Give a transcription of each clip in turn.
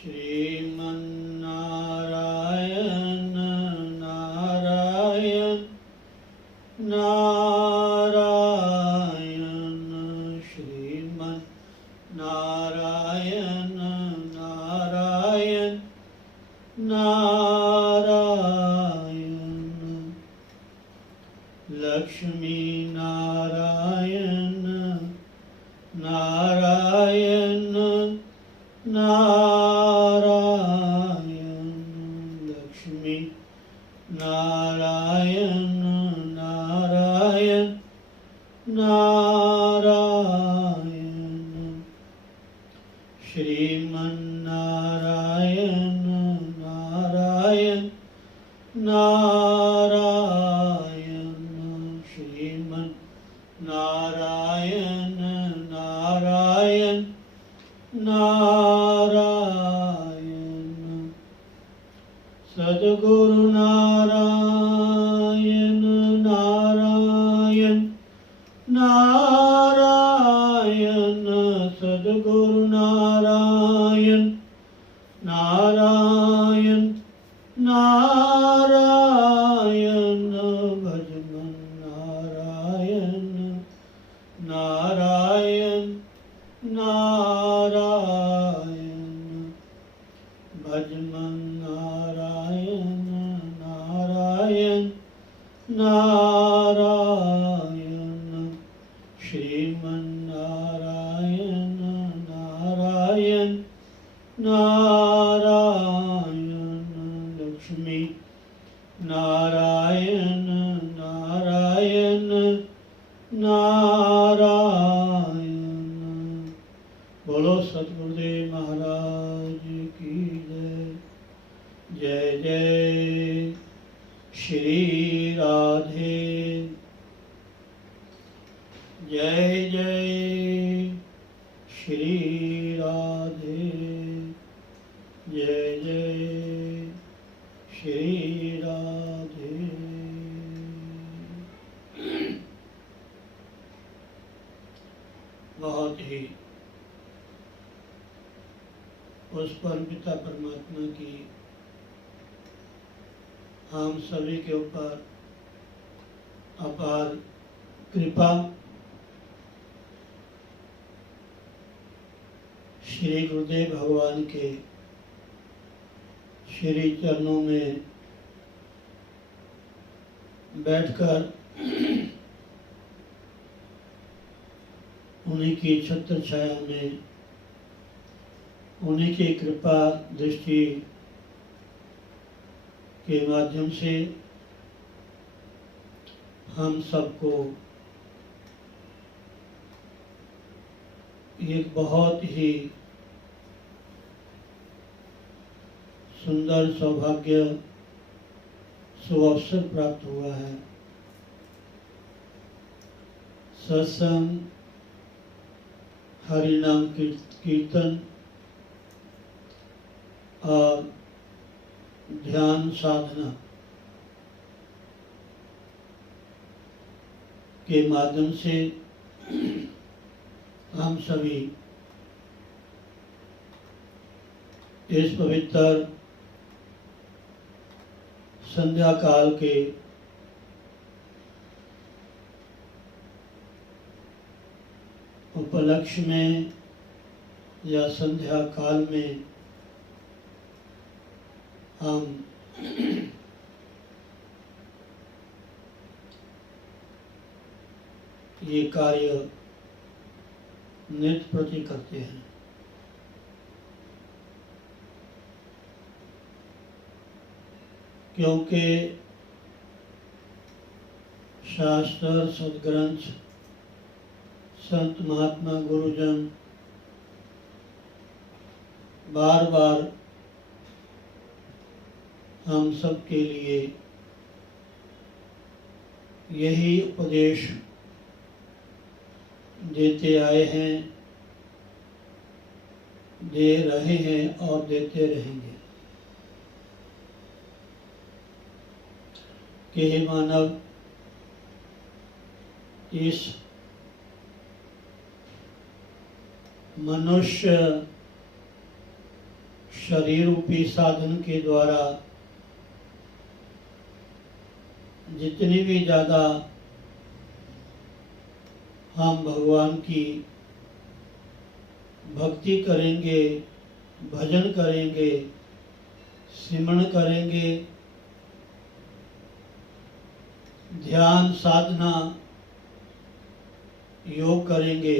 श्रीमन्नारायण नारायण नारायण श्रीमन्नारायण नारायण नारायण लक्ष्मी नारायण नारायण नारायण लक्ष्मी नारायण नारायण नारायण श्रीमन्नारायण नारायण नारायण श्रीमन्नारायण नारायण नारायण सद्गुरु नारायण नारायण नारायण सद्गुरु नारायण नारायण नारायण भजमन नारायण नारायण नारायण भजमन नारायण नारायण नारायण श्रीमन्नारायण नारायण नारायण लक्ष्मी नारायण नारायण नारायण बोलो सतगुरुदेव महाराज की जय। जय जय श्री राधे जय जय श्री राधे जय जय श्री राधे। बहुत ही उस परमपिता परमात्मा की हम सभी के ऊपर अपार कृपा। श्री गुरुदेव भगवान के श्री चरणों में बैठकर उन्हीं की छत्र छाया में उन्हीं की कृपा दृष्टि के माध्यम से हम सबको एक बहुत ही सुंदर सौभाग्य सुअवसर प्राप्त हुआ है। सत्संग, हरिनाम कीर्तन और ध्यान साधना के माध्यम से हम सभी इस पवित्र संध्या काल के उपलक्ष्य में या संध्या काल में हम ये कार्य नित्य प्रति करते हैं। क्योंकि शास्त्र, सद्ग्रंथ, संत महात्मा गुरुजन बार बार हम सब के लिए यही उपदेश देते आए हैं, दे रहे हैं और देते रहेंगे कि हे मानव, इस मनुष्य शरीर रूपी साधन के द्वारा जितनी भी ज़्यादा हम भगवान की भक्ति करेंगे, भजन करेंगे, सिमरण करेंगे, ध्यान साधना योग करेंगे,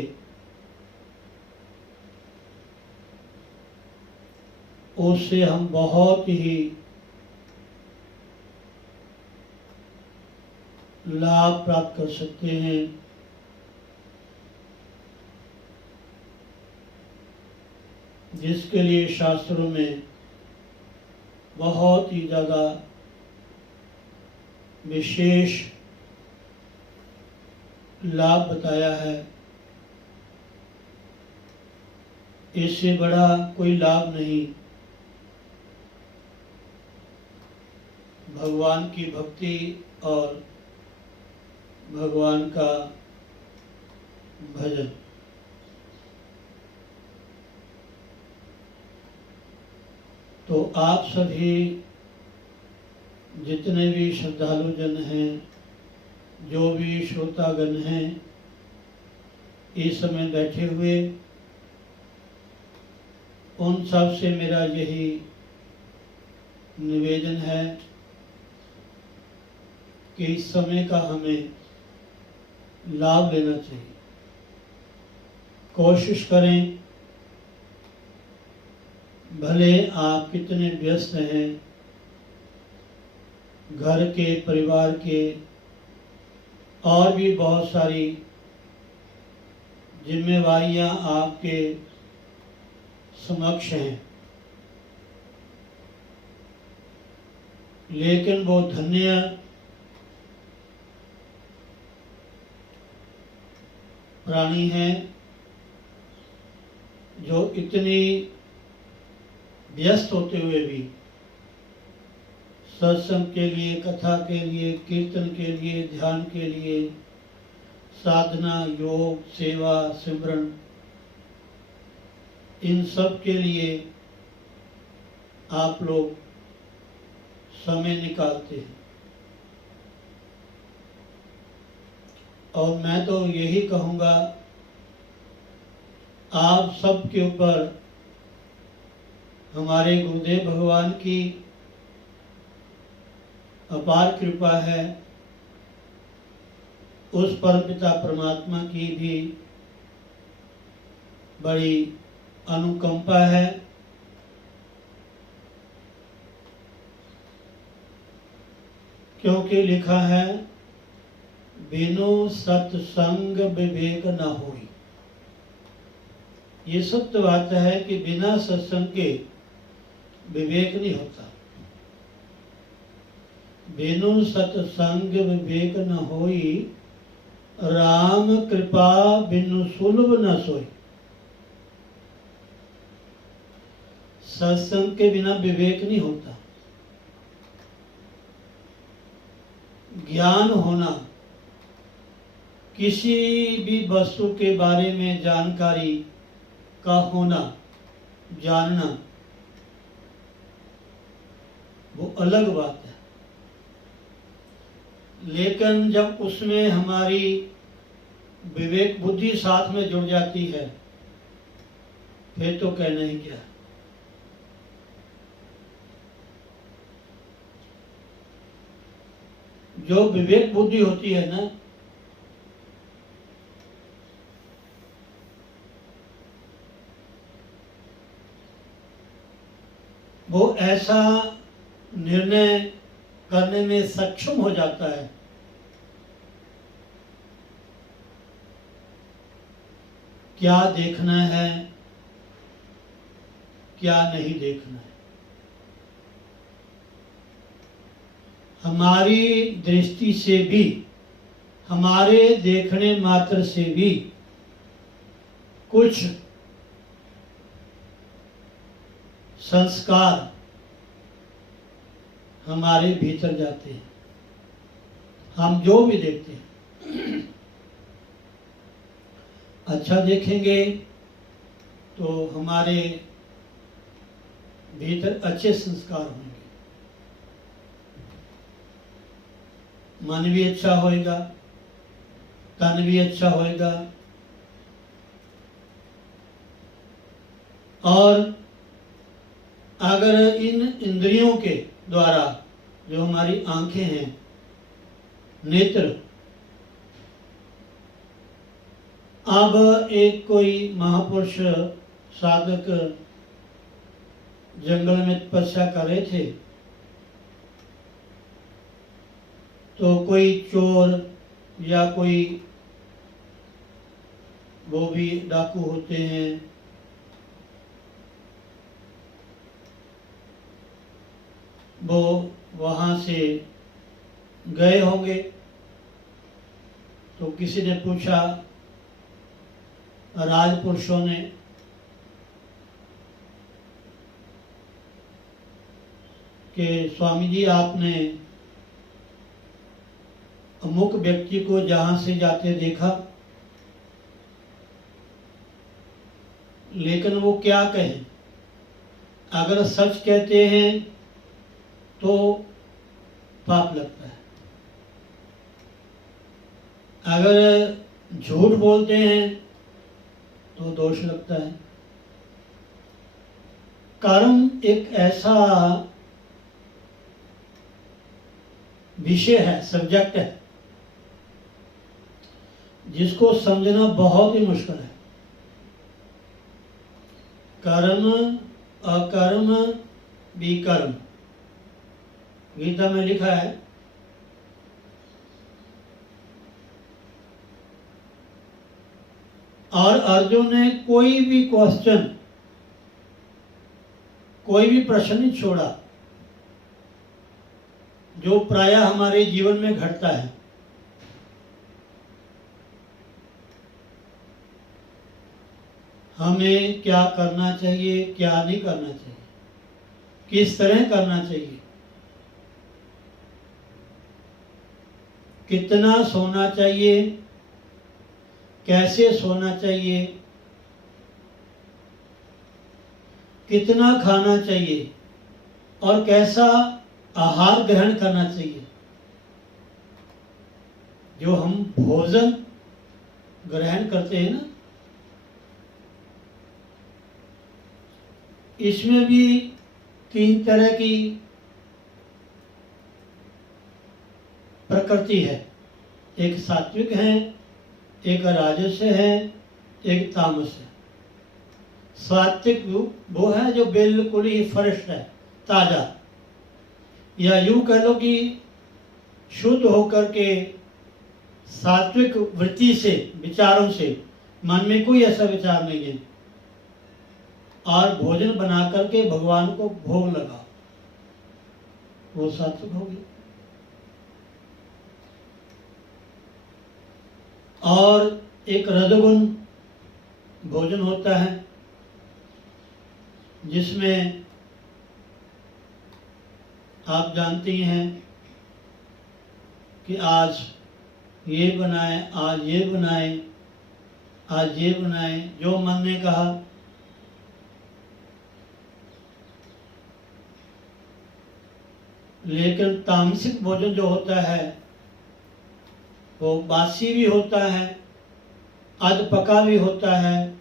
उससे हम बहुत ही लाभ प्राप्त कर सकते हैं। जिसके लिए शास्त्रों में बहुत ही ज़्यादा विशेष लाभ बताया है। इससे बड़ा कोई लाभ नहीं भगवान की भक्ति और भगवान का भजन। तो आप सभी जितने भी श्रद्धालु जन हैं, जो भी श्रोतागण हैं, इस समय बैठे हुए, उन सब से मेरा यही निवेदन है कि इस समय का हमें लाभ लेना चाहिए। कोशिश करें, भले आप कितने व्यस्त हैं, घर के, परिवार के और भी बहुत सारी जिम्मेवारियां आपके समक्ष हैं, लेकिन वो धन्य प्राणी हैं जो इतनी व्यस्त होते हुए भी सत्संग के लिए, कथा के लिए, कीर्तन के लिए, ध्यान के लिए, साधना, योग, सेवा, सिमरन, इन सब के लिए आप लोग समय निकालते हैं। और मैं तो यही कहूँगा, आप सब के ऊपर हमारे गुरुदेव भगवान की अपार कृपा है, उस परमपिता परमात्मा की भी बड़ी अनुकंपा है। क्योंकि लिखा है, बिनु सत्संग विवेक न होई। ये सत्य बात है कि बिना सत्संग के विवेक नहीं होता। बिनु सत्संग विवेक न होई, राम कृपा बिनु सुलभ न सोई। सत्संग के बिना विवेक नहीं होता। ज्ञान होना, किसी भी वस्तु के बारे में जानकारी का होना, जानना, वो अलग बात है। लेकिन जब उसमें हमारी विवेक बुद्धि साथ में जुड़ जाती है, फिर तो कहना ही क्या। जो विवेक बुद्धि होती है ना, वो ऐसा निर्णय करने में सक्षम हो जाता है क्या देखना है, क्या नहीं देखना है। हमारी दृष्टि से भी, हमारे देखने मात्र से भी कुछ संस्कार हमारे भीतर जाते हैं। हम जो भी देखते हैं, अच्छा देखेंगे तो हमारे भीतर अच्छे संस्कार होंगे, मन भी अच्छा होएगा, तन भी अच्छा होएगा, और अगर इन इंद्रियों के द्वारा, जो हमारी आंखें हैं, नेत्र, अब एक कोई महापुरुष साधक जंगल में तपस्या कर रहे थे, तो कोई चोर या कोई, वो भी डाकू होते हैं, वो वहाँ से गए होंगे, तो किसी ने पूछा, राजपुरुषों ने, कि स्वामी जी आपने अमुक व्यक्ति को जहाँ से जाते देखा, लेकिन वो क्या कहें, अगर सच कहते हैं तो पाप लगता है, अगर झूठ बोलते हैं तो दोष लगता है। कर्म एक ऐसा विषय है, सब्जेक्ट है, जिसको समझना बहुत ही मुश्किल है। कर्म अकर्म विकर्म, गीता में लिखा है, और अर्जुन ने कोई भी क्वेश्चन, कोई भी प्रश्न नहीं छोड़ा जो प्रायः हमारे जीवन में घटता है। हमें क्या करना चाहिए, क्या नहीं करना चाहिए, किस तरह करना चाहिए, कितना सोना चाहिए, कैसे सोना चाहिए, कितना खाना चाहिए, और कैसा आहार ग्रहण करना चाहिए। जो हम भोजन ग्रहण करते हैं ना, इसमें भी 3 तरह की प्रकृति है। एक सात्विक है, एक राजस है, एक तामस है। सात्विक वो है जो बिल्कुल ही फ्रेश है, ताजा, या यूं कह लो कि शुद्ध होकर के सात्विक वृत्ति से, विचारों से, मन में कोई ऐसा विचार नहीं है, और भोजन बना करके भगवान को भोग लगा, वो सात्विक हो गया। और एक रजोगुण भोजन होता है, जिसमें आप जानती हैं कि आज ये बनाए, आज ये बनाए, आज ये बनाए, जो मन ने कहा। लेकिन तामसिक भोजन जो होता है वो बासी भी होता है, अध पका भी होता है,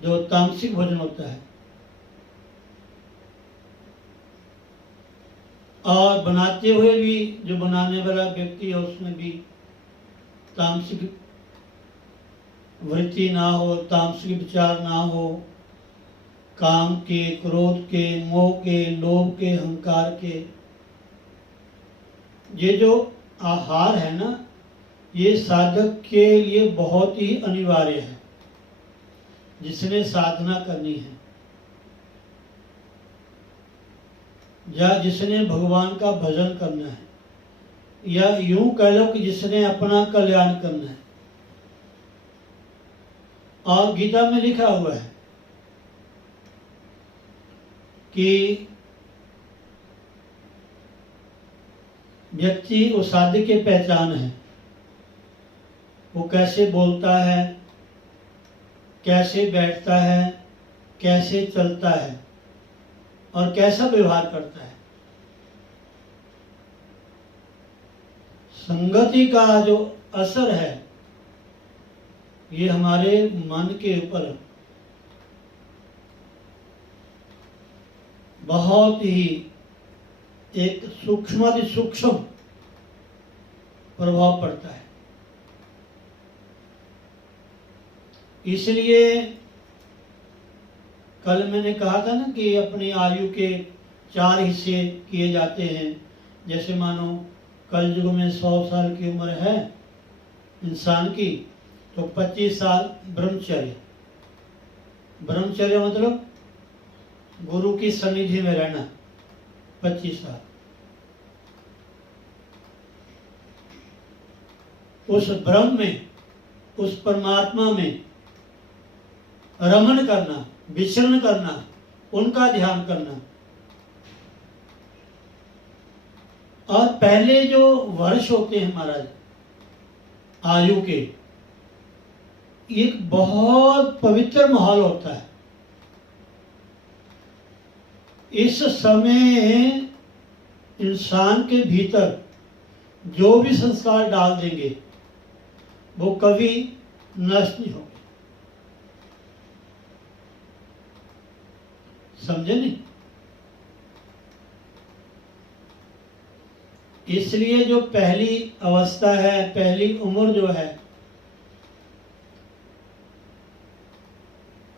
जो तामसिक भोजन होता है। और बनाते हुए भी जो बनाने वाला व्यक्ति है उसमें भी तामसिक वृत्ति ना हो, तामसिक विचार ना हो, काम के, क्रोध के, मोह के, लोभ के, अहंकार के। ये जो आहार है ना, ये साधक के लिए बहुत ही अनिवार्य है, जिसने साधना करनी है या जिसने भगवान का भजन करना है, या यूं कह लो कि जिसने अपना कल्याण करना है। और गीता में लिखा हुआ है कि व्यक्ति उस साधक की पहचान है, वो कैसे बोलता है, कैसे बैठता है, कैसे चलता है और कैसा व्यवहार करता है। संगति का जो असर है ये हमारे मन के ऊपर बहुत ही एक सूक्ष्माति सूक्ष्म प्रभाव पड़ता है। इसलिए कल मैंने कहा था ना कि अपनी आयु के 4 हिस्से किए जाते हैं। जैसे मानो कल युग में 100 साल की उम्र है इंसान की, तो 25 साल ब्रह्मचर्य। ब्रह्मचर्य मतलब गुरु की सन्निधि में रहना, 25 साल। उस ब्रह्म में, उस परमात्मा में रमण करना, विचरण करना, उनका ध्यान करना। और पहले जो वर्ष होते हैं महाराज आयु के, एक बहुत पवित्र माहौल होता है। इस समय इंसान के भीतर जो भी संस्कार डाल देंगे वो कभी नष्ट नहीं होंगे। समझे नहीं? इसलिए जो पहली अवस्था है, पहली उम्र जो है,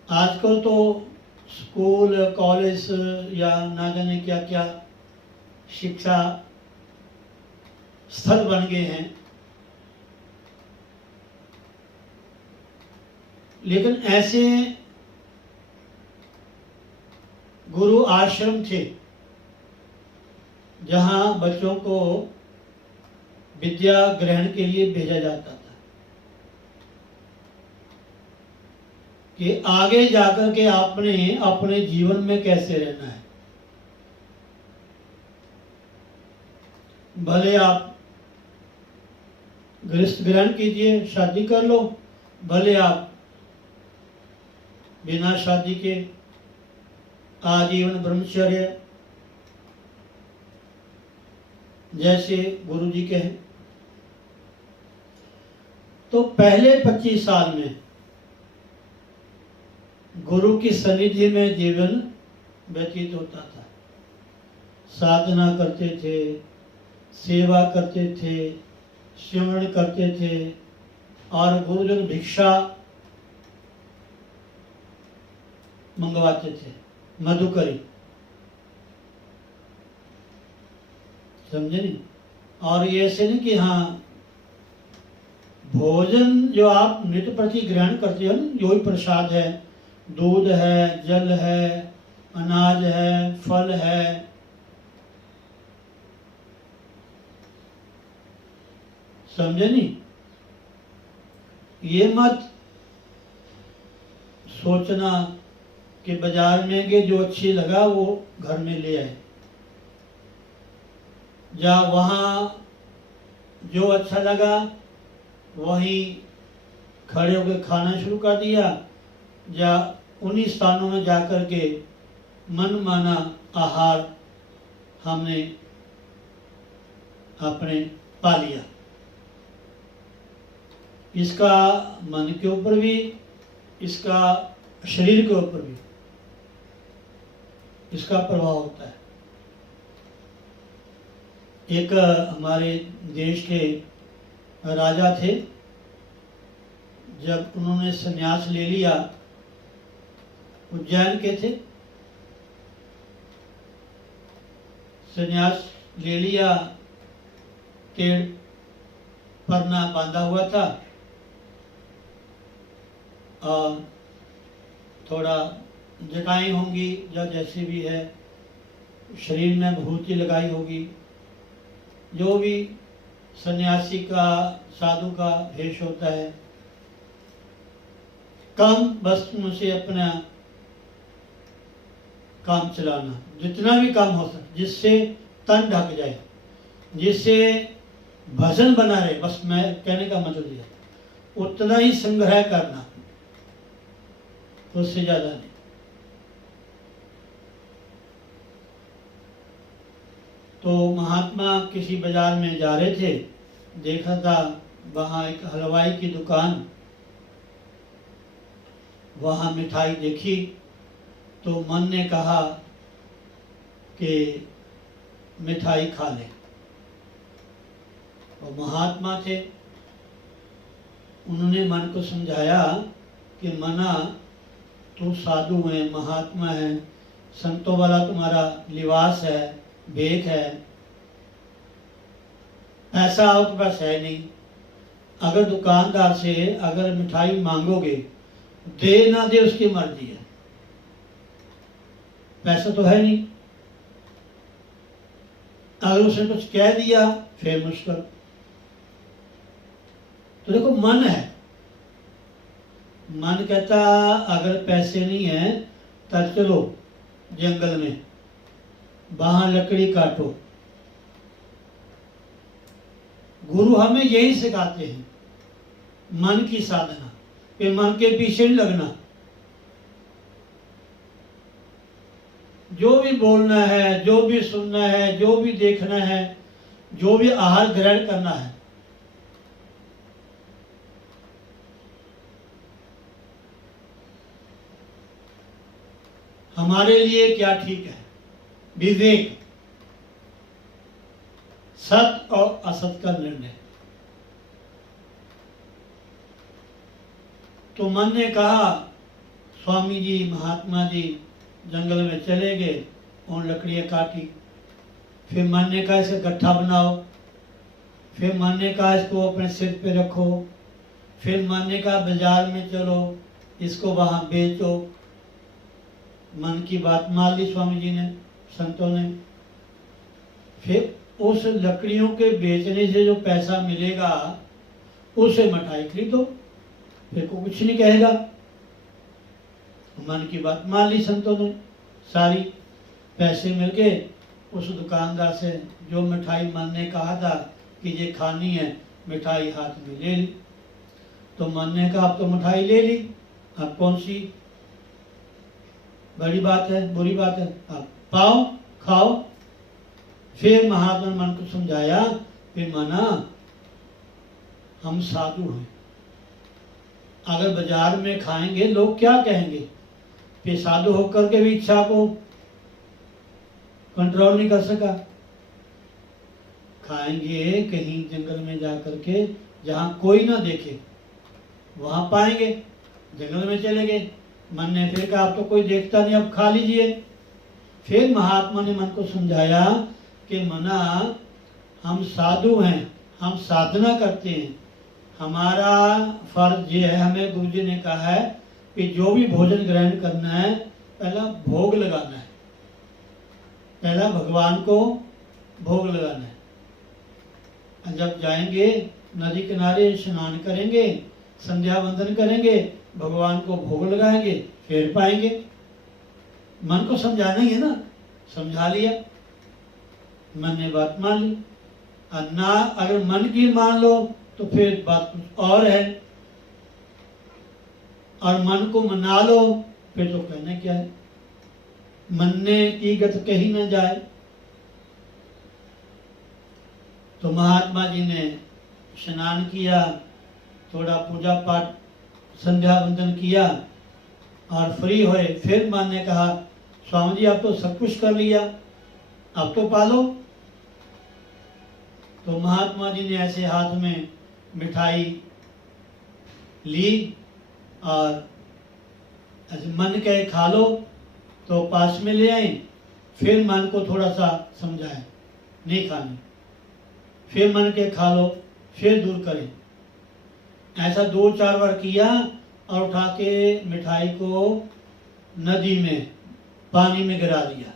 आजकल तो स्कूल कॉलेज या ना जाने क्या क्या शिक्षा स्थल बन गए हैं, लेकिन ऐसे गुरु आश्रम थे जहाँ बच्चों को विद्या ग्रहण के लिए भेजा जाता था कि आगे जाकर के आपने अपने जीवन में कैसे रहना है। भले आप गृहस्थ ग्रहण कीजिए, शादी कर लो, भले आप बिना शादी के आजीवन ब्रह्मचर्य जैसे गुरु जी के हैं। तो पहले 25 साल में गुरु की सन्निधि में जीवन व्यतीत होता था। साधना करते थे, सेवा करते थे, सिमरण करते थे और गुरुजन भिक्षा मंगवाते थे, मधुकरी। समझे नहीं? और ये ऐसे नहीं कि हाँ भोजन जो आप नित्य प्रति ग्रहण करते हो ना, जो भी प्रसाद है, दूध है, जल है, अनाज है, फल है, समझे नहीं? ये मत सोचना कि बाजार में गए जो अच्छी लगा वो घर में ले आए, या वहाँ जो अच्छा लगा वहीं खड़े होकर खाना शुरू कर दिया, या उन्हीं स्थानों में जाकर के मन माना आहार हमने अपने पा लिया। इसका मन के ऊपर भी, इसका शरीर के ऊपर भी इसका प्रभाव होता है। एक हमारे देश के राजा थे, जब उन्होंने संन्यास ले लिया, उज्जैन के थे, संन्यास ले लिया, टेढ़ परना बांधा हुआ था और थोड़ा जटाएं होंगी या जैसे भी है, शरीर में विभूति लगाई होगी, जो भी सन्यासी का, साधु का भेष होता है। कम वस्तुओं से अपना काम चलाना, जितना भी काम हो सके, जिससे तन ढक जाए, जिससे भजन बना रहे, बस मैं कहने का मतलब ये, उतना ही संग्रह करना, उससे ज्यादा नहीं। तो महात्मा किसी बाजार में जा रहे थे, देखा था वहाँ एक हलवाई की दुकान, वहाँ मिठाई देखी तो मन ने कहा कि मिठाई खा ले। और महात्मा थे, उन्होंने मन को समझाया कि मना, तू साधु है, महात्मा है, संतों वाला तुम्हारा लिबास है, भेख है, ऐसा हो तो बस है नहीं। अगर दुकानदार से अगर मिठाई मांगोगे, दे ना दे उसकी मर्जी है, पैसा तो है नहीं। अगर उसने कुछ कह दिया फिर मुश्किल। तो देखो मन है, मन कहता अगर पैसे नहीं है तब चलो जंगल में, वहां लकड़ी काटो। गुरु हमें यही सिखाते हैं, मन की साधना, कि मन के पीछे नहीं लगना। जो भी बोलना है, जो भी सुनना है, जो भी देखना है, जो भी आहार ग्रहण करना है, हमारे लिए क्या ठीक है, विवेक, सत्य और असत का निर्णय। तो मन ने कहा, स्वामी जी, महात्मा जी जंगल में चले गए, उन लकड़ियाँ काटी। फिर मन ने कहा इसे गट्ठा बनाओ, फिर मन ने कहा इसको अपने सिर पे रखो, फिर मन ने कहा बाजार में चलो, इसको वहां बेचो। मन की बात मान ली स्वामी जी ने, संतों ने। फिर उस लकड़ियों के बेचने से जो पैसा मिलेगा उसे मिठाई खरीदो, फिर को कुछ नहीं कहेगा। मन की बात मान ली संतों ने सारी। पैसे मिल गए, उस दुकानदार से जो मिठाई मन ने कहा था कि ये खानी है, मिठाई हाथ में ले ली। तो मन ने कहा अब तो मिठाई ले ली, अब कौन सी बड़ी बात है, बुरी बात है, अब पाओ खाओ। फिर महात्मा ने मन को समझाया, फिर माना हम साधु हैं, अगर बाजार में खाएंगे लोग क्या कहेंगे। फिर साधु होकर के भी इच्छा को कंट्रोल नहीं कर सका। खाएंगे कहीं जंगल में जा करके, जहां कोई ना देखे वहां पाएंगे। जंगल में चले गए, मन ने फिर कहा अब तो कोई देखता नहीं, अब खा लीजिए। फिर महात्मा ने मन को समझाया कि मना, हम साधु हैं, हम साधना करते हैं, हमारा फर्ज ये है, हमें गुरु जी ने कहा है कि जो भी भोजन ग्रहण करना है पहला भोग लगाना है, पहला भगवान को भोग लगाना है। जब जाएंगे नदी किनारे स्नान करेंगे, संध्या वंदन करेंगे, भगवान को भोग लगाएंगे, फिर पाएंगे। मन को समझाना ही है ना, समझा लिया, मन ने बात मान ली। और ना अगर मन की मान लो तो फिर बात कुछ और है, और मन को मना लो फिर तो कहना क्या है, मनने की गत कही न जाए। तो महात्मा जी ने स्नान किया, थोड़ा पूजा पाठ संध्या वंदन किया और फ्री हुए। फिर मन ने कहा स्वामी जी अब तो सब कुछ कर लिया, अब तो पालो। तो महात्मा जी ने ऐसे हाथ में मिठाई ली और ऐसे मन कहे खा लो, तो पास में ले आए। फिर मन को थोड़ा सा समझाए नहीं खानी, फिर मन के खा लो, फिर दूर करें। ऐसा 2-4 बार किया और उठा के मिठाई को नदी में पानी में गिरा दिया,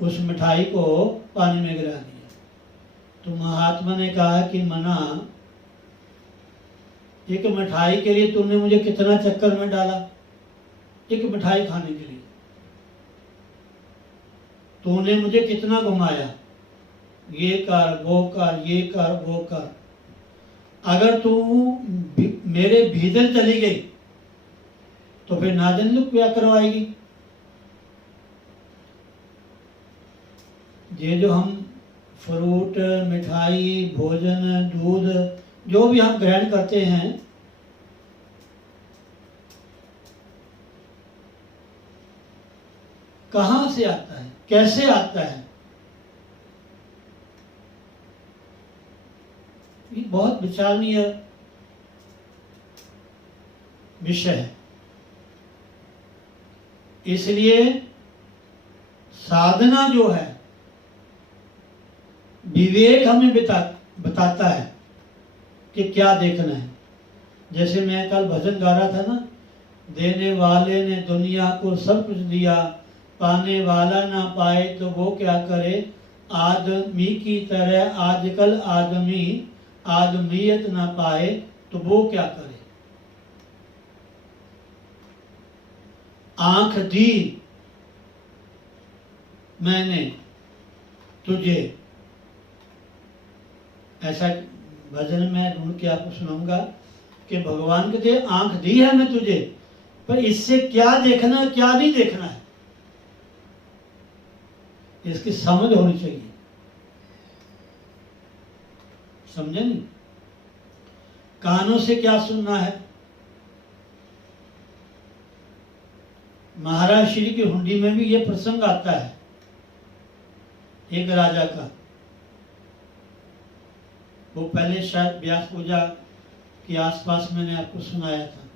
उस मिठाई को पानी में गिरा दिया। तो महात्मा ने कहा कि मना, एक मिठाई के लिए तुमने मुझे कितना चक्कर में डाला, एक मिठाई खाने के लिए तूने मुझे कितना घुमाया, ये कर वो कर, ये कर वो कर। अगर तू मेरे भीतर चली गई तो फिर ना जाने क्या करवाएगी। ये जो हम फ्रूट, मिठाई, भोजन, दूध जो भी हम ग्रहण करते हैं, कहाँ से आता है, कैसे आता है, ये बहुत विचारणीय विषय है। इसलिए साधना जो है, विवेक हमें बताता है कि क्या देखना है। जैसे मैं कल भजन गा रहा था ना, देने वाले ने दुनिया को सब कुछ दिया, पाने वाला ना पाए तो वो क्या करे, आदमी की तरह आजकल आदमी आदमियत ना पाए तो वो क्या करे। आंख दी मैंने तुझे, ऐसा भजन में ढूंढ के आपको सुनाऊंगा कि भगवान कहते आंख दी है मैं तुझे, पर इससे क्या देखना क्या नहीं देखना है, इसकी समझ होनी चाहिए। समझे नहीं? कानों से क्या सुनना है। महाराज श्री की हुंडी में भी ये प्रसंग आता है, एक राजा का। वो पहले शायद व्यास पूजा के आसपास मैंने आपको सुनाया था।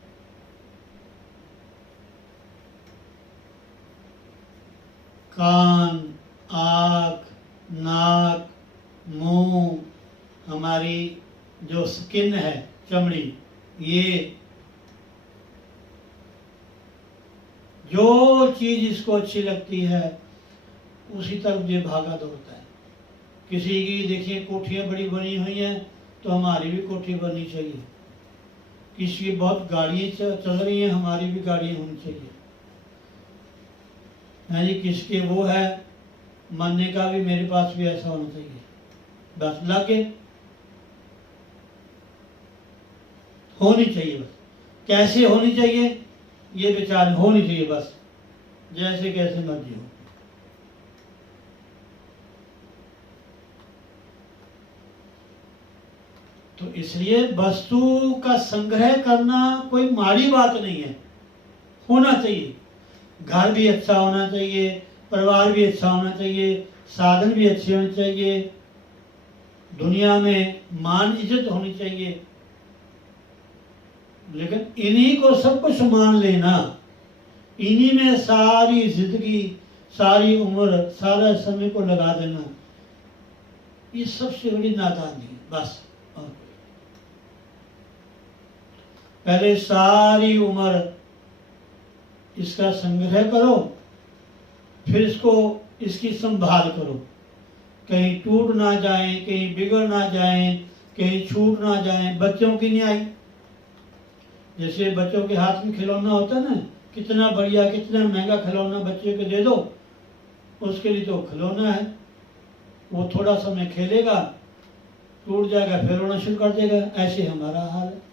कान, आँख, नाक, मुंह, हमारी जो स्किन है, चमड़ी, ये जो चीज इसको अच्छी लगती है उसी तरफ ये भागा दौड़ता है। किसी की देखिए कोठियाँ बड़ी बनी हुई हैं तो हमारी भी कोठी बननी चाहिए। किसी की बहुत गाड़ियाँ चल रही हैं, हमारी भी गाड़ियाँ होनी चाहिए। यानी किसके वो है मानने का भी मेरे पास भी ऐसा होना चाहिए। बस लगे होनी चाहिए। बस कैसे होनी चाहिए ये विचार होनी चाहिए, बस जैसे कैसे मर्जी हो। तो इसलिए वस्तु का संग्रह करना कोई माड़ी बात नहीं है, होना चाहिए। घर भी अच्छा होना चाहिए, परिवार भी अच्छा होना चाहिए, साधन भी अच्छे होने चाहिए, दुनिया में मान इज्जत होनी चाहिए। लेकिन इन्हीं को सब कुछ मान लेना, इन्हीं में सारी जिंदगी, सारी उम्र, सारा समय को लगा देना, ये सबसे बड़ी नादानी है। बस पहले सारी उम्र इसका संग्रह करो, फिर इसकी संभाल करो, कहीं टूट ना जाए, कहीं बिगड़ ना जाए, कहीं छूट ना जाए। बच्चों की नहीं आई, जैसे बच्चों के हाथ में खिलौना होता है ना, कितना बढ़िया कितना महंगा खिलौना बच्चे को दे दो, उसके लिए तो खिलौना है, वो थोड़ा समय खेलेगा, टूट जाएगा, फिर रोना शुरू कर देगा। ऐसे हमारा हाल है।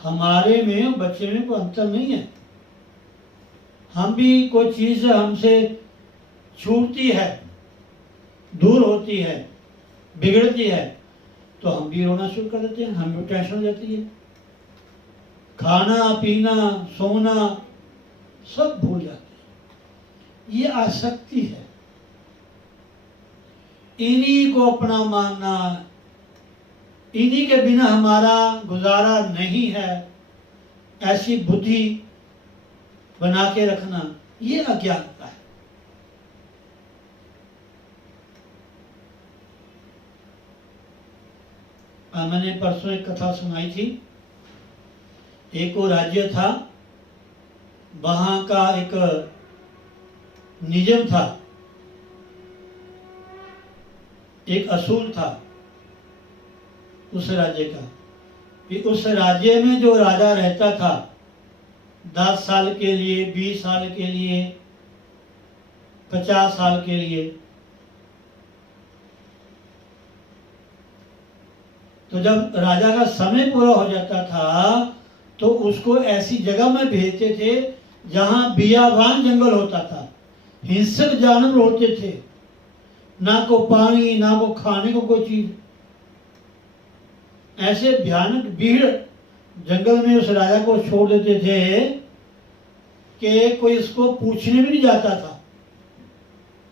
हमारे में और बच्चे में कोई अंतर नहीं है। हम भी कोई चीज हमसे छूटती है, दूर होती है, बिगड़ती है, तो हम भी रोना शुरू कर देते हैं, हमें भी टेंशन हो जाती है। खाना पीना सोना सब भूल जाते हैं। ये आसक्ति है, इन्हीं को अपना मानना, इन्हीं के बिना हमारा गुजारा नहीं है, ऐसी बुद्धि बना के रखना, ये अज्ञानता है। मैंने परसों एक कथा सुनाई थी। एक वो राज्य था, वहां का एक निजम था, एक असूल था उस राज्य का, कि उस राज्य में जो राजा रहता था 10 साल के लिए, 20 साल के लिए, 50 साल के लिए, तो जब राजा का समय पूरा हो जाता था तो उसको ऐसी जगह में भेजते थे जहां बियाबान जंगल होता था, हिंसक जानवर होते थे, ना को पानी ना को खाने को कोई चीज। ऐसे भयानक भीड़ जंगल में उस राजा को छोड़ देते थे कि कोई इसको पूछने भी नहीं जाता था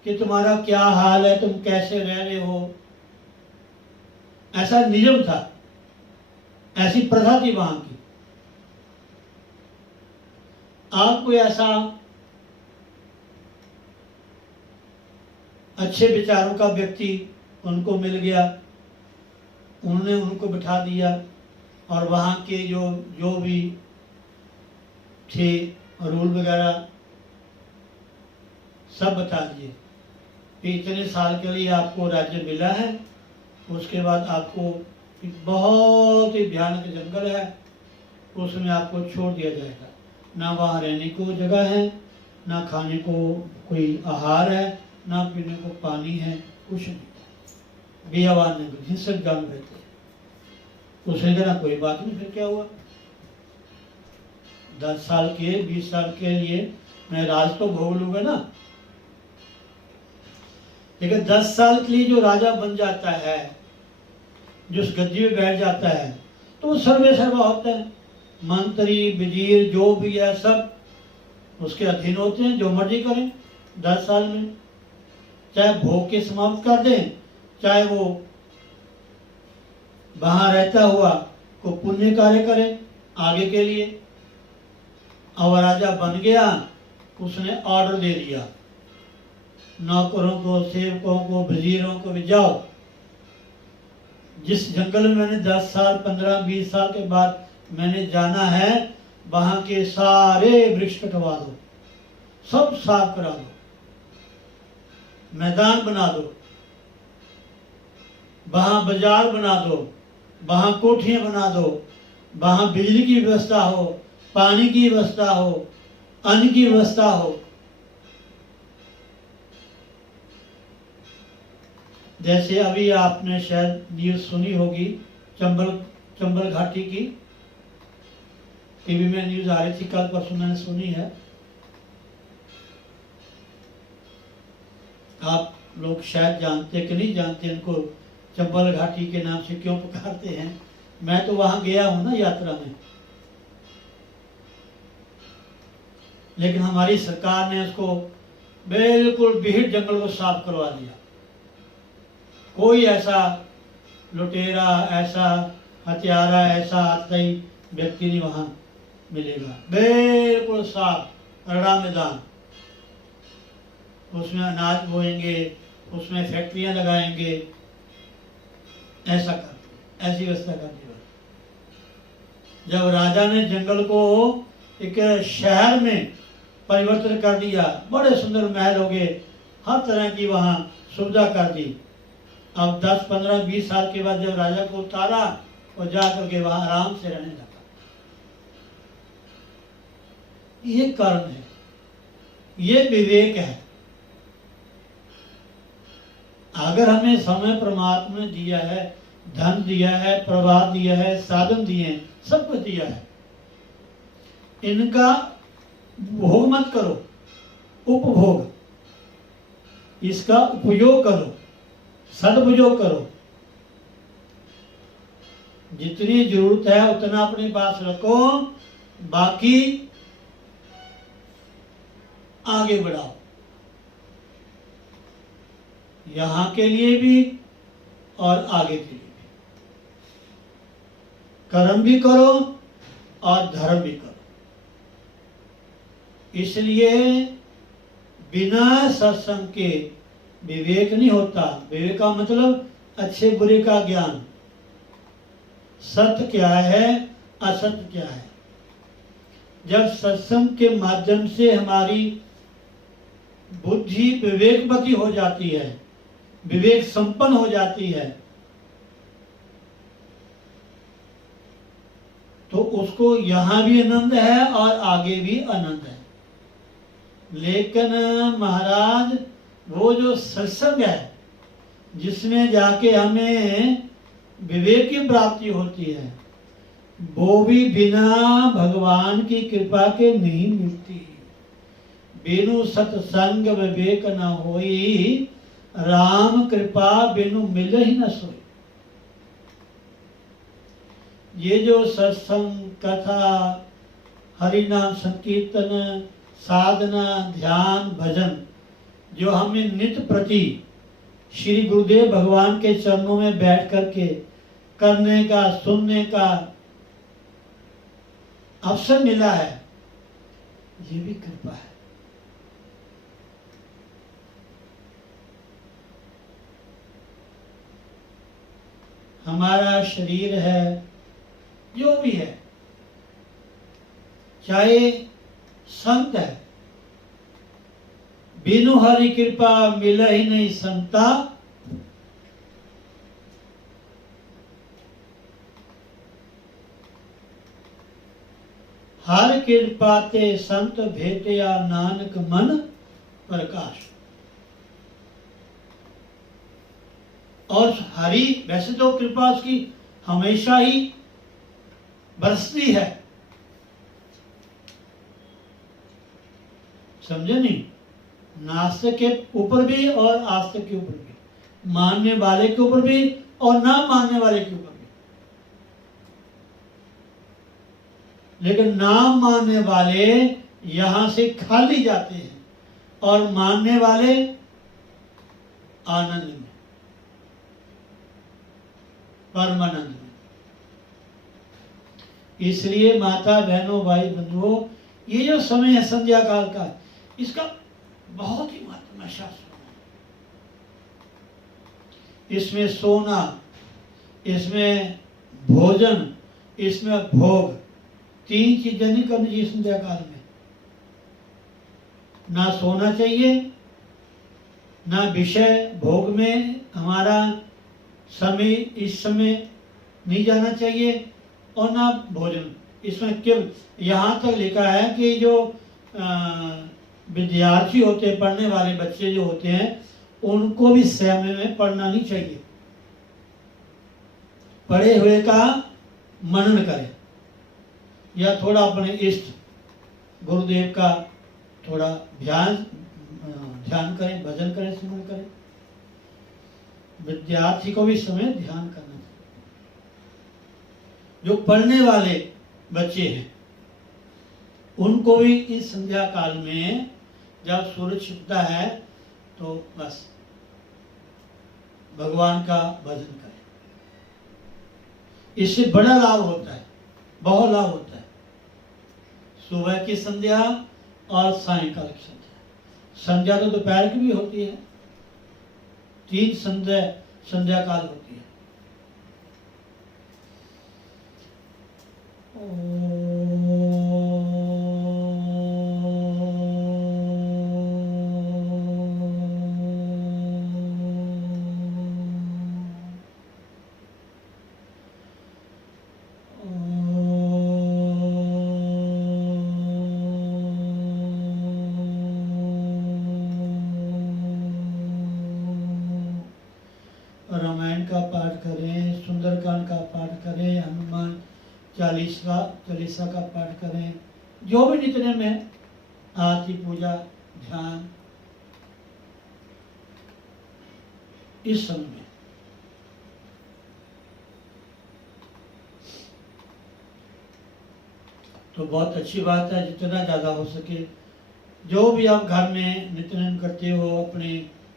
कि तुम्हारा क्या हाल है, तुम कैसे रह रहे हो। ऐसा नियम था, ऐसी प्रथा थी वहां की। आपको ऐसा अच्छे विचारों का व्यक्ति उनको मिल गया, उन्होंने उनको बिठा दिया और वहाँ के जो भी थे रूल वगैरह सब बता दिए कि इतने साल के लिए आपको राज्य मिला है, उसके बाद आपको एक बहुत ही भयानक जंगल है, उसमें आपको छोड़ दिया जाएगा। ना वहाँ रहने को जगह है, ना खाने को कोई आहार है, ना पीने को पानी है, कुछ नहीं। बेहवान नहीं, हिंसक जानवर रहते। उसने कहा कोई बात नहीं, फिर क्या हुआ, 10 साल के 20 साल के लिए मैं राज तो भोग लूंगा ना। लेकिन 10 साल के लिए जो राजा बन जाता है, जो उस गद्दी में बैठ जाता है, तो वो सर्वे सर्वा होता है। मंत्री वजीर जो भी है सब उसके अधीन होते हैं, जो मर्जी करें 10 साल में, चाहे भोग के समाप्त कर दें, चाहे वो वहां रहता हुआ को पुण्य कार्य करे आगे के लिए। अब राजा बन गया, उसने ऑर्डर दे दिया नौकरों को, सेवकों को, वजीरों को भी, जाओ जिस जंगल में मैंने 10 साल 15-20 साल के बाद मैंने जाना है, वहां के सारे वृक्ष कटवा दो, सब साफ करा दो, मैदान बना दो, वहां बाजार बना दो, वहां कोठियां बना दो, वहां बिजली की व्यवस्था हो, पानी की व्यवस्था हो, अन्न की व्यवस्था हो। जैसे अभी आपने शायद न्यूज सुनी होगी चंबल घाटी की, टीवी में न्यूज आ रही थी, कल परसों मैंने सुनी है। आप लोग शायद जानते कि नहीं जानते इनको चंबल घाटी के नाम से क्यों पुकारते हैं। मैं तो वहां गया हूं ना यात्रा में, लेकिन हमारी सरकार ने उसको बिल्कुल भीड़ जंगल को साफ करवा दिया। कोई ऐसा लुटेरा, ऐसा हत्यारा, ऐसा आतताई व्यक्ति नहीं वहां मिलेगा। बिल्कुल साफ रड़ा मैदान, उसमें अनाज बोएंगे, उसमें फैक्ट्रियां लगाएंगे, ऐसा कर, ऐसी व्यवस्था कर दी। जब राजा ने जंगल को एक शहर में परिवर्तन कर दिया, बड़े सुंदर महल हो गए, हर तरह की वहां सुविधा कर दी। अब 10, 15, 20 साल के बाद जब राजा को उतारा और जाकर के वहां आराम से रहने लगा। ये कारण है, ये विवेक है। अगर हमें समय परमात्मा ने दिया है, धन दिया है, प्रभाव दिया है, साधन दिए हैं, सब कुछ दिया है, इनका भोग मत करो, उपभोग, इसका उपयोग करो, सदुपयोग करो। जितनी जरूरत है उतना अपने पास रखो, बाकी आगे बढ़ाओ। यहां के लिए भी और आगे के लिए भी। कर्म भी करो और धर्म भी करो। इसलिए बिना सत्संग के विवेक नहीं होता। विवेक का मतलब अच्छे बुरे का ज्ञान, सत्य क्या है, असत्य क्या है। जब सत्संग के माध्यम से हमारी बुद्धि विवेकवती हो जाती है, विवेक संपन्न हो जाती है, तो उसको यहां भी आनंद है और आगे भी आनंद है। लेकिन महाराज वो जो सत्संग है जिसमें जाके हमें विवेक की प्राप्ति होती है, वो भी बिना भगवान की कृपा के नहीं मिलती। बिनु सत्संग विवेक न होई, राम कृपा बिनु मिल ही न सोई। ये जो सत्संग, कथा, हरि नाम संकीर्तन, साधना, ध्यान, भजन जो हमें नित्य प्रति श्री गुरुदेव भगवान के चरणों में बैठ करके करने का, सुनने का अवसर मिला है, ये भी कृपा है। हमारा शरीर है, जो भी है, चाहे संत है, बिनु हरि कृपा मिल ही नहीं संता, हर कृपा ते संत भेटया नानक मन प्रकाश। और हरि, वैसे तो कृपा उसकी हमेशा ही बरसती है, समझे नहीं? नास्तिक के ऊपर भी और आस्तिक के ऊपर भी, मानने वाले के ऊपर भी और ना मानने वाले के ऊपर भी। लेकिन ना मानने वाले यहां से खाली जाते हैं और मानने वाले आनंद में, परमानंद में। इसलिए माता बहनों, भाई बंधुओं, ये जो समय है संध्या काल का, इसका बहुत ही महत्व है शास्त्रों में। इसमें सोना, इसमें भोजन, इसमें भोग, तीन चीजें नहीं करनी चाहिए संध्या काल में। ना सोना चाहिए, ना विषय भोग में हमारा समय इस समय नहीं जाना चाहिए, और ना भोजन। इसमें केवल यहाँ तक लिखा है कि जो विद्यार्थी होते हैं, पढ़ने वाले बच्चे जो होते हैं, उनको भी समय में पढ़ना नहीं चाहिए। पढ़े हुए का मनन करें, या थोड़ा अपने इष्ट गुरुदेव का थोड़ा ध्यान करें, भजन करें, स्मरण करें। विद्यार्थी को भी समय ध्यान करना चाहिए। जो पढ़ने वाले बच्चे हैं, उनको भी इस संध्या काल में जब सूरज छिपता है तो बस भगवान का भजन करें। इससे बड़ा लाभ होता है, बहुत लाभ होता है। सुबह की संध्या और सायंकाल की संध्या। संध्या तो दोपहर की भी होती है, 3 संध्या काल होती है। रामायण का पाठ करें, सुंदरकांड का पाठ करें, हनुमान चालीसा का पाठ करें, जो भी नित्य में आरती, पूजा, ध्यान इस समय में। तो बहुत अच्छी बात है, जितना ज़्यादा हो सके। जो भी आप घर में नित्य करते हो, अपने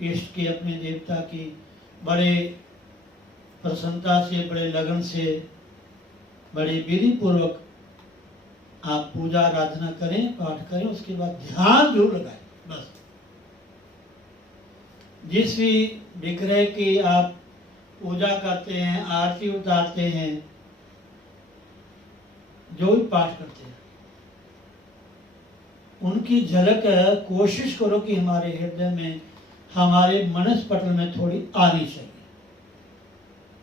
इष्ट की, अपने देवता की बड़े प्रसन्नता से, बड़े लगन से, बड़े विधि पूर्वक आप पूजा आराधना करें, पाठ करें। उसके बाद ध्यान जरूर लगाएं। बस जिस भी विग्रह की आप पूजा करते हैं, आरती उतारते हैं, जो भी पाठ करते हैं, उनकी झलक कोशिश करो कि हमारे हृदय में, हमारे मनस पटल में थोड़ी आनी चाहिए।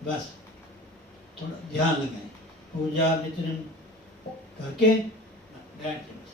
बस थोड़ा ध्यान लगाएं, पूजा नित्य करके बैठ के बस।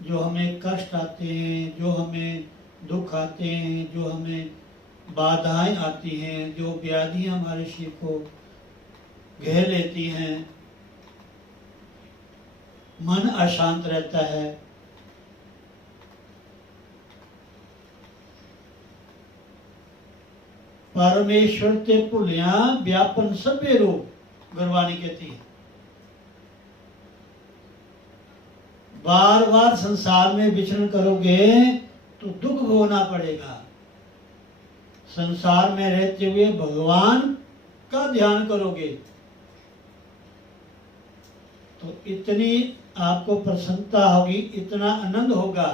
जो हमें कष्ट आते हैं, जो हमें दुख आते हैं, जो हमें बाधाएं आती हैं, जो व्याधियां हमारे शरीर को घेर लेती हैं, मन अशांत रहता है, परमेश्वर ते भुलिया व्यापन सभे रोग, गुरबाणी कहती है। बार बार संसार में विचरण करोगे तो दुख भोगना पड़ेगा। संसार में रहते हुए भगवान का ध्यान करोगे तो इतनी आपको प्रसन्नता होगी, इतना आनंद होगा।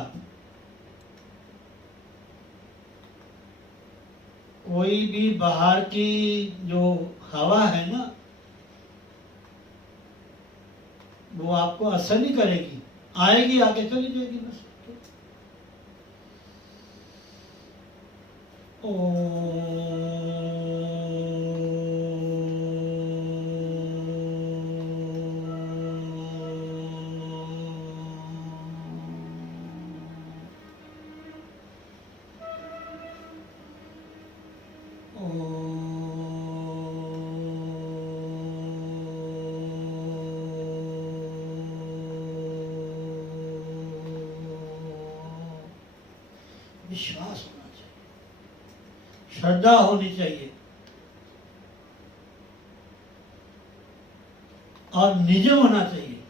कोई भी बाहर की जो हवा है ना, वो आपको असर नहीं करेगी, आएगी आगे चली जाएगी बस। विश्वास होना चाहिए, श्रद्धा होनी चाहिए और निजम होना चाहिए।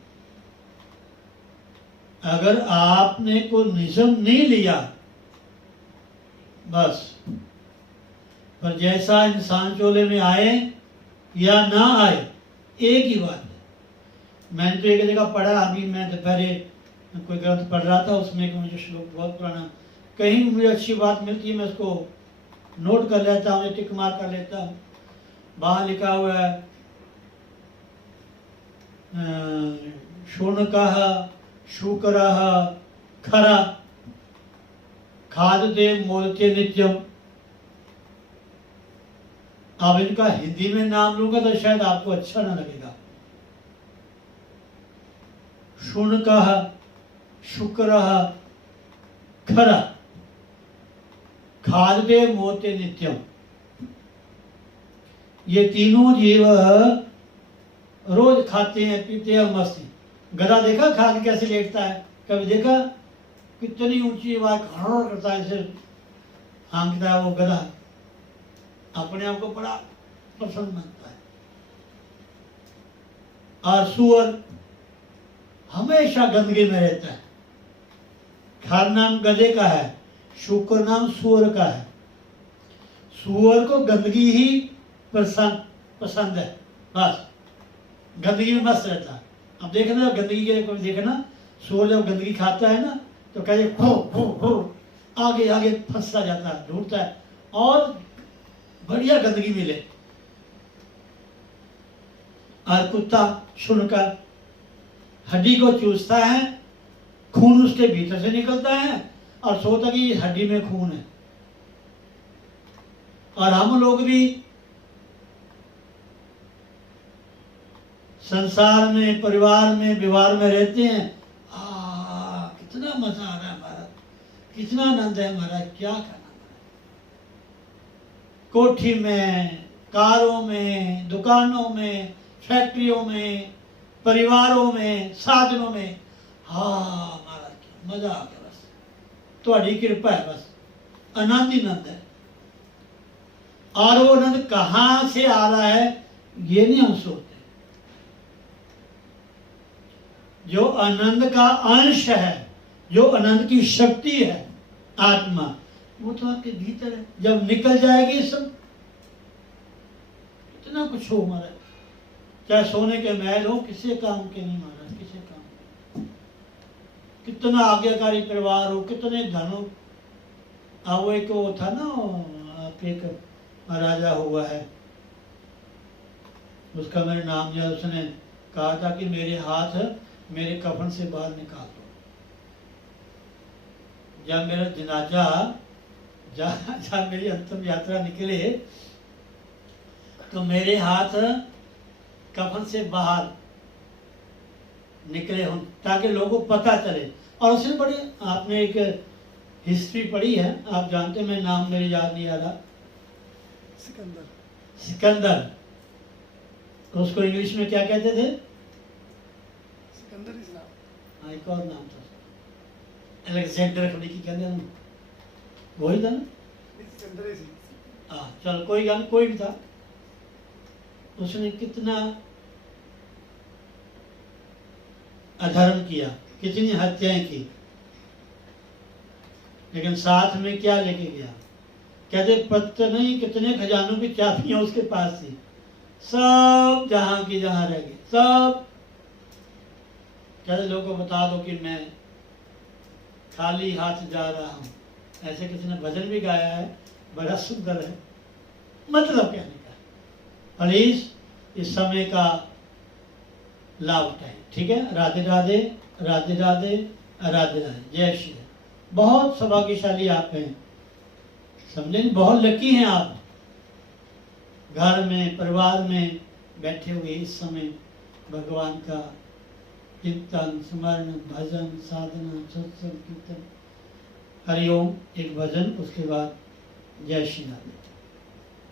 अगर आपने को निजम नहीं लिया बस, पर जैसा इंसान चोले में आए या ना आए एक ही बात है। मैंने तो एक जगह पढ़ा, अभी मैं दोपहरे कोई ग्रंथ पढ़ रहा था, उसमें मुझे श्लोक बहुत पुराना, कहीं मुझे अच्छी बात मिलती है मैं उसको नोट कर लेता हूँ, टिक मार कर लेता हूँ। वहाँ लिखा हुआ है शुनकः शुकरः खरा खादते मोदते नित्यम। अब इनका हिंदी में नाम लूंगा तो शायद आपको अच्छा ना लगेगा। शुनकः शुकरः खरा खादते मोदते नित्यम। ये तीनों जीव रोज खाते हैं, पीते हैं, मस्ती। गधा देखा खा के कैसे लेटता है? कभी देखा? कितनी ऊंची आवाज करता है, ऐसे हाँकता है वो गधा। अपने आप को बड़ा पसंद मानता है। और सुअर हमेशा गंदगी में रहता है। खार नाम गधे का है, शुक्र नाम सुअर का है। सुअर को गंदगी ही पसंद है, बस गंदगी में मस्त रहता है। अब देखना गंदगी के कोई देखना, सुअर जब गंदगी खाता है ना तो कहे हो हो आगे आगे फंसता जाता है, ढूंढता है और बढ़िया गंदगी मिले। और कुत्ता सुनकर हड्डी को चूसता है, खून उसके भीतर से निकलता है और सोचता कि हड्डी में खून है। और हम लोग भी संसार में, परिवार में, विवाह में रहते हैं। कितना मजा आ रहा है हमारा, कितना आनंद है हमारा, क्या करना। कोठी में, कारों में, दुकानों में, फैक्ट्रियों में, परिवारों में, साधनों में, महाराज मजा आ गया। बस तुम्हारी कृपा है, बस आनंद ही आनंद है। और वो आनंद कहाँ से आ रहा है ये नहीं हम सोचते। जो आनंद का अंश है, जो आनंद की शक्ति है, आत्मा, वो तो आपके भीतर है। जब निकल जाएगी सब, इतना कुछ हो महाराज, चाहे सोने के महल हो, किसी काम के नहीं महाराज, किसी काम के। कितना आज्ञाकारी परिवार हो, कितने धन हो। अब वो एक वो था ना, एक राजा हुआ है, उसका मेरे नाम याद, उसने कहा था कि मेरे हाथ मेरे कफन से बाहर निकाल दो। जब मेरा जनाजा, जब मेरी अंतिम यात्रा निकले तो मेरे हाथ कफन से बाहर निकले हों, ताकि लोगों को पता चले। और उसने बड़े, आपने एक हिस्ट्री पढ़ी है, आप जानते हैं, मैं नाम मेरे याद नहीं आ रहा, सिकंदर, तो उसको इंग्लिश में क्या कहते थे? सिकंदर इस्लाम, हाँ एक और नाम था, अलेक्जेंडर खलीकी कहते हैं, वही था ना? सिकंदर ही। हाँ चल कोई गल, कोई नहीं था। उसने कितना अधर्म किया, कितनी हत्याएं की, लेकिन साथ में क्या लेके गया? कहते पता नहीं कितने खजानों की चाबियां उसके पास थी, सब जहां की जहां रह गए सब। कहते लोगों को बता दो कि मैं खाली हाथ जा रहा हूं। ऐसे किसी ने भजन भी गाया है, बड़ा सुंदर है। मतलब कहने का, प्लीज इस समय का लाभ उठाएं, ठीक है? राधे राधे, राधे राधे, राधे राधे, जय श्री राम। बहुत सौभाग्यशाली आप हैं, समझे? बहुत लकी हैं आप, घर में परिवार में बैठे हुए इस समय भगवान का कीर्तन, स्मरण, भजन, साधना, सत्संग, कीर्तन। हरिओम, एक भजन, उसके बाद जय श्री राम।